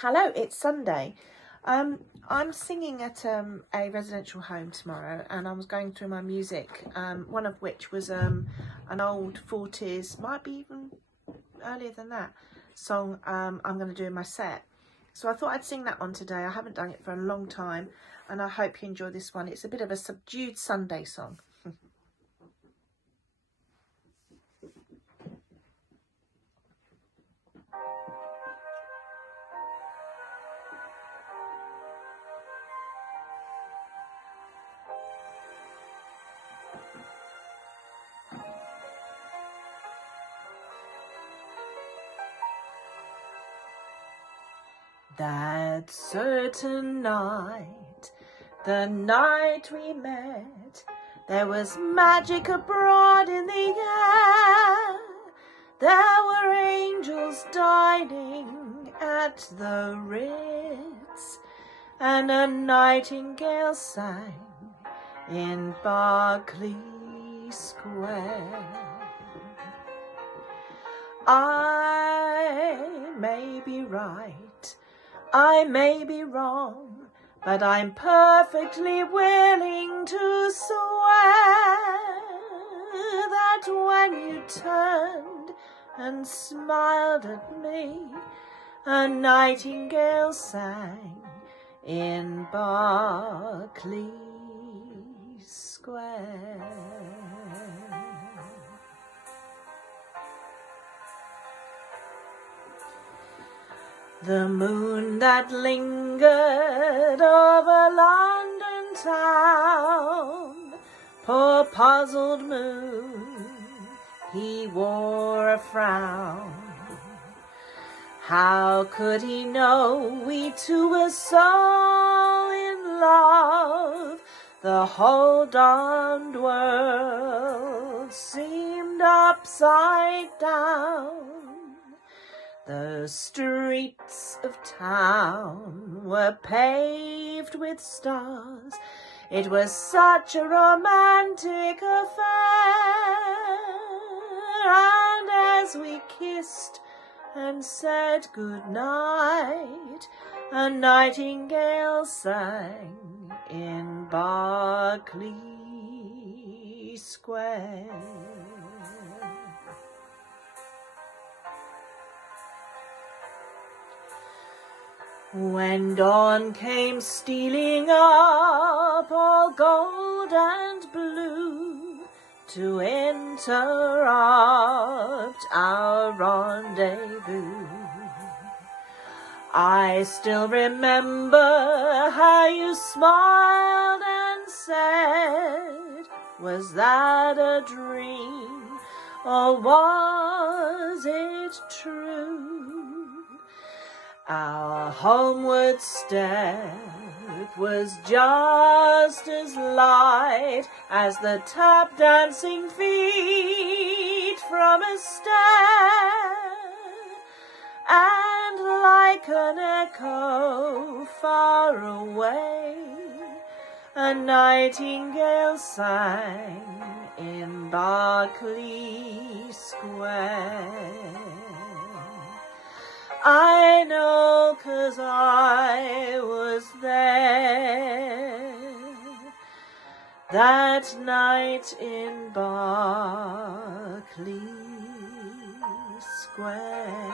Hello, it's Sunday. I'm singing at a residential home tomorrow, and I was going through my music, one of which was an old 40s, might be even earlier than that, song I'm going to do in my set. So I thought I'd sing that one today. I haven't done it for a long time, and I hope you enjoy this one. It's a bit of a subdued Sunday song. That certain night, the night we met, there was magic abroad in the air. There were angels dining at the Ritz, and a nightingale sang in Berkeley Square. I may be right, I may be wrong, but I'm perfectly willing to swear that when you turned and smiled at me, a nightingale sang in Berkeley Square. The moon that lingered over London town, poor puzzled moon, he wore a frown. How could he know we two were so in love? The whole darned world seemed upside down. The streets of town were paved with stars. It was such a romantic affair. And as we kissed and said good night, a nightingale sang in Berkeley Square. When dawn came stealing up, all gold and blue, to interrupt our rendezvous, I still remember how you smiled and said, was that a dream, or was it true? Our homeward step was just as light as the tap dancing feet from a stair, and like an echo far away, a nightingale sang in Berkeley Square. I know, 'cause I was there that night in Berkeley Square.